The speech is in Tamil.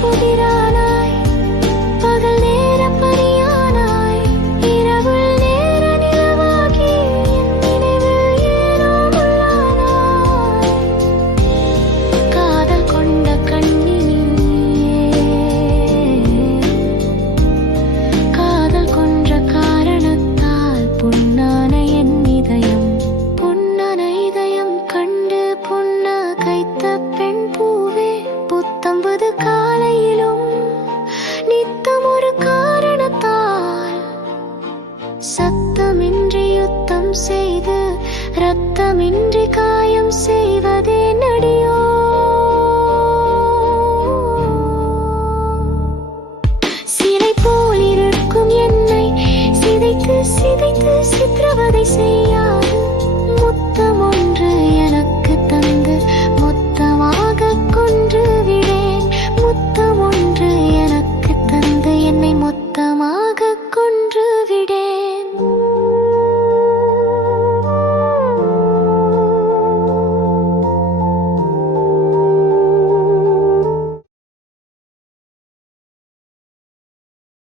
புதிரானாய், பகல் நேர பனியானாய், இரவு நேர நிலவாகி என் நினைவில் ஏனோ முள்ளானாய். காதல் கொண்ட கண்ணினியே, காதல் கொன்ற காரணத்தால் புண்ணான என் இதயம், புண்ணான இதயம் கண்டு புன்னகைத்த பெண் பூவே, புத்தம்பது காலையிலும் நித்தம் ஒரு காரணத்தால் சத்தமின்றி யுத்தம் செய்து ரத்தமின்றி காயம் செய்